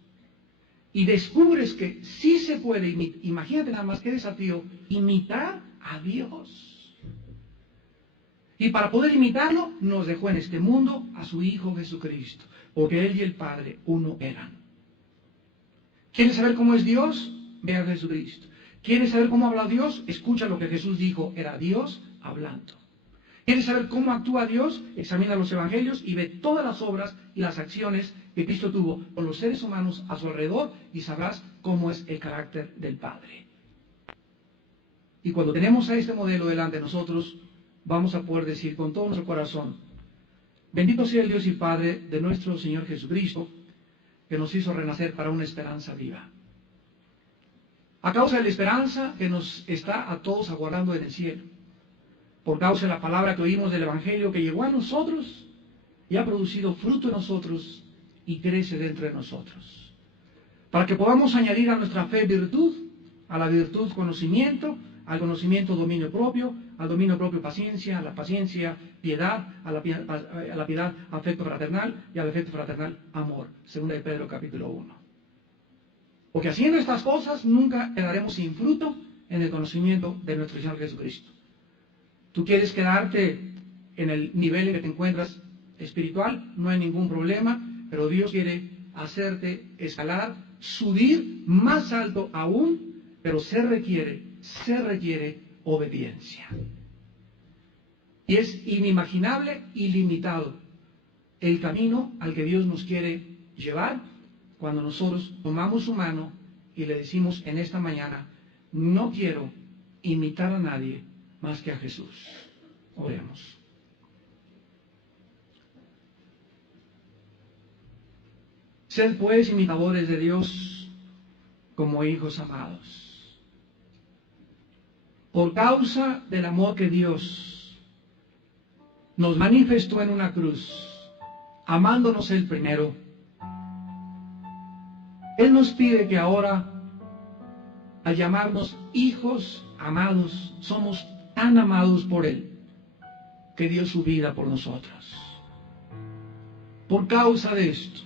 y descubres que sí se puede imitar, imagínate nada más qué desafío, imitar a Dios. Y para poder imitarlo, nos dejó en este mundo a su Hijo Jesucristo, porque Él y el Padre uno eran. ¿Quieres saber cómo es Dios? Ve a Jesucristo. ¿Quieres saber cómo habla Dios? Escucha lo que Jesús dijo, era Dios hablando. ¿Quieres saber cómo actúa Dios? Examina los evangelios y ve todas las obras y las acciones que Cristo tuvo con los seres humanos a su alrededor y sabrás cómo es el carácter del Padre. Y cuando tenemos a este modelo delante de nosotros, vamos a poder decir con todo nuestro corazón, Bendito sea el Dios y Padre de nuestro Señor Jesucristo, que nos hizo renacer para una esperanza viva. A causa de la esperanza que nos está a todos aguardando en el cielo, por causa de la palabra que oímos del Evangelio que llegó a nosotros y ha producido fruto en nosotros y crece dentro de nosotros, para que podamos añadir a nuestra fe virtud, a la virtud conocimiento, al conocimiento dominio propio, al dominio propio paciencia, a la paciencia piedad, a la piedad afecto fraternal y al afecto fraternal amor. Segunda de Pedro capítulo 1. Porque haciendo estas cosas nunca quedaremos sin fruto en el conocimiento de nuestro Señor Jesucristo. ¿Tú quieres quedarte en el nivel en que te encuentras espiritual? No hay ningún problema, pero Dios quiere hacerte escalar, subir más alto aún, pero se requiere obediencia. Y es inimaginable y limitado el camino al que Dios nos quiere llevar cuando nosotros tomamos su mano y le decimos en esta mañana: no quiero imitar a nadie más que a Jesús. Oremos. Sed pues imitadores de Dios como hijos amados. Por causa del amor que Dios nos manifestó en una cruz, amándonos Él primero, Él nos pide que ahora, al llamarnos hijos amados, somos tan amados por Él, que dio su vida por nosotros. Por causa de esto,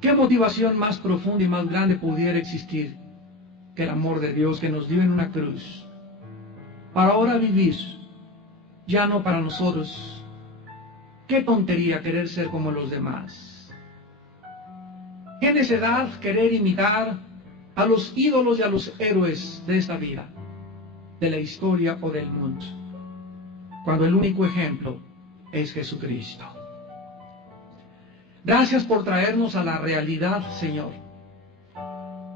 ¿qué motivación más profunda y más grande pudiera existir que el amor de Dios que nos dio en una cruz, para ahora vivir, ya no para nosotros? Qué tontería querer ser como los demás. Qué necedad querer imitar a los ídolos y a los héroes de esta vida, de la historia o del mundo, cuando el único ejemplo es Jesucristo. Gracias por traernos a la realidad, Señor,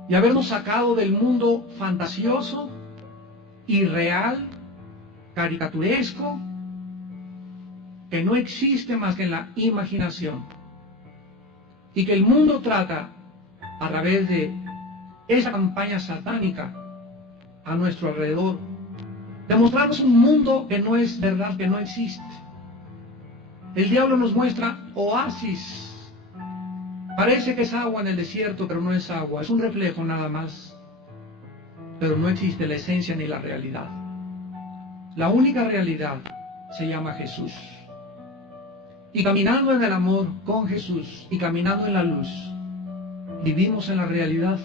y habernos sacado del mundo fantasioso, irreal, caricaturesco, que no existe más que en la imaginación, y que el mundo trata a través de esa campaña satánica a nuestro alrededor de mostrarnos un mundo que no es verdad, que no existe. El diablo nos muestra oasis. Parece que es agua en el desierto, pero no es agua, es un reflejo nada más. Pero no existe la esencia ni la realidad. La única realidad se llama Jesús. Y caminando en el amor con Jesús y caminando en la luz, vivimos en la realidad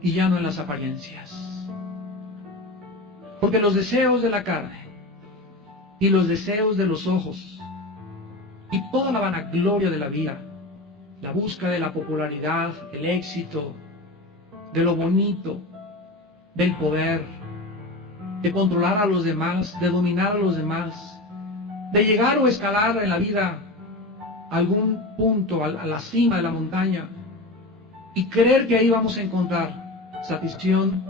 y ya no en las apariencias. Porque los deseos de la carne y los deseos de los ojos y toda la vanagloria de la vida, la búsqueda de la popularidad, del éxito, de lo bonito, del poder, de controlar a los demás, de dominar a los demás, de llegar o escalar en la vida a algún punto, a la cima de la montaña, y creer que ahí vamos a encontrar satisfacción,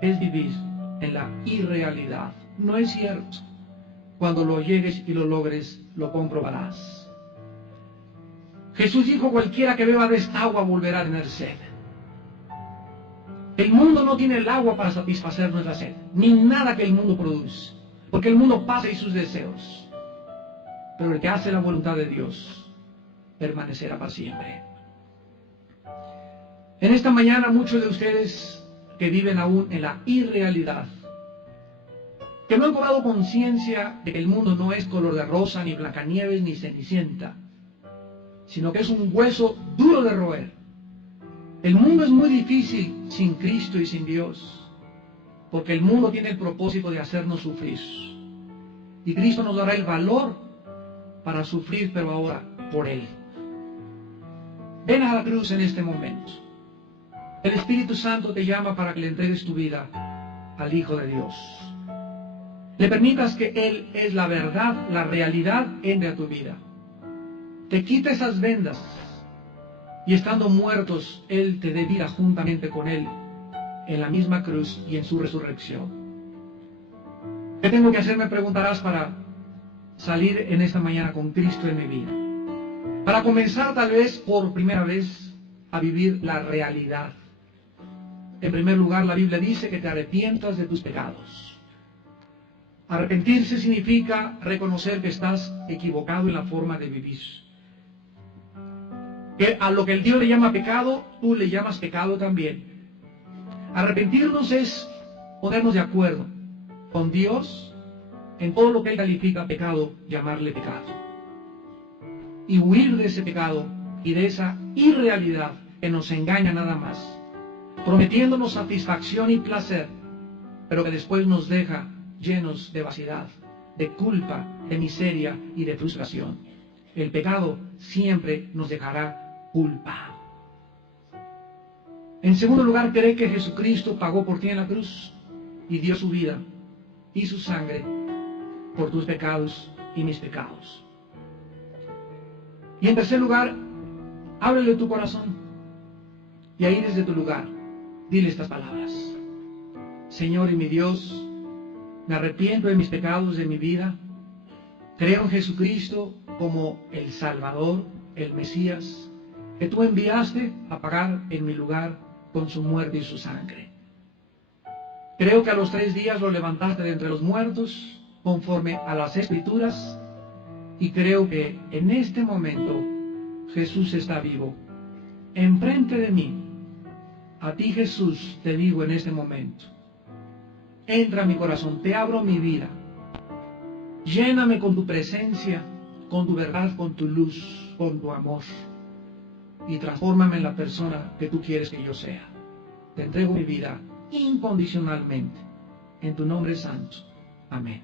es vivir en la irrealidad. No es cierto. Cuando lo llegues y lo logres, lo comprobarás. Jesús dijo: cualquiera que beba de esta agua volverá a tener sed. El mundo no tiene el agua para satisfacer nuestra sed, ni nada que el mundo produce, porque el mundo pasa y sus deseos. Pero el que hace la voluntad de Dios permanecerá para siempre. En esta mañana, muchos de ustedes que viven aún en la irrealidad, que no han cobrado conciencia de que el mundo no es color de rosa, ni Blancanieves, ni Cenicienta, sino que es un hueso duro de roer. El mundo es muy difícil sin Cristo y sin Dios, porque el mundo tiene el propósito de hacernos sufrir. Y Cristo nos dará el valor para sufrir, pero ahora por Él. Ven a la cruz en este momento. El Espíritu Santo te llama para que le entregues tu vida al Hijo de Dios. Le permitas que Él es la verdad, la realidad, entre a tu vida. Te quita esas vendas y estando muertos, Él te dé vida juntamente con Él en la misma cruz y en su resurrección. ¿Qué tengo que hacer? Me preguntarás para salir en esta mañana con Cristo en mi vida. Para comenzar tal vez por primera vez a vivir la realidad. En primer lugar, la Biblia dice que te arrepientas de tus pecados. Arrepentirse significa reconocer que estás equivocado en la forma de vivir. Que a lo que el Dios le llama pecado, tú le llamas pecado también. Arrepentirnos es ponernos de acuerdo con Dios en todo lo que Él califica pecado, llamarle pecado. Y huir de ese pecado y de esa irrealidad que nos engaña nada más, prometiéndonos satisfacción y placer, pero que después nos deja llenos de vaciedad, de culpa, de miseria y de frustración. El pecado siempre nos dejará culpa. En segundo lugar, cree que Jesucristo pagó por ti en la cruz y dio su vida y su sangre por tus pecados y mis pecados. Y en tercer lugar, háblale tu corazón y ahí desde tu lugar, dile estas palabras. Señor y mi Dios, me arrepiento de mis pecados de mi vida. Creo en Jesucristo como el Salvador, el Mesías, que tú enviaste a pagar en mi lugar con su muerte y su sangre. Creo que a los 3 días lo levantaste de entre los muertos, conforme a las Escrituras, y creo que en este momento Jesús está vivo, enfrente de mí. A ti, Jesús, te digo en este momento, entra a mi corazón, te abro mi vida, lléname con tu presencia, con tu verdad, con tu luz, con tu amor, y transfórmame en la persona que tú quieres que yo sea. Te entrego mi vida incondicionalmente, en tu nombre santo. Amén.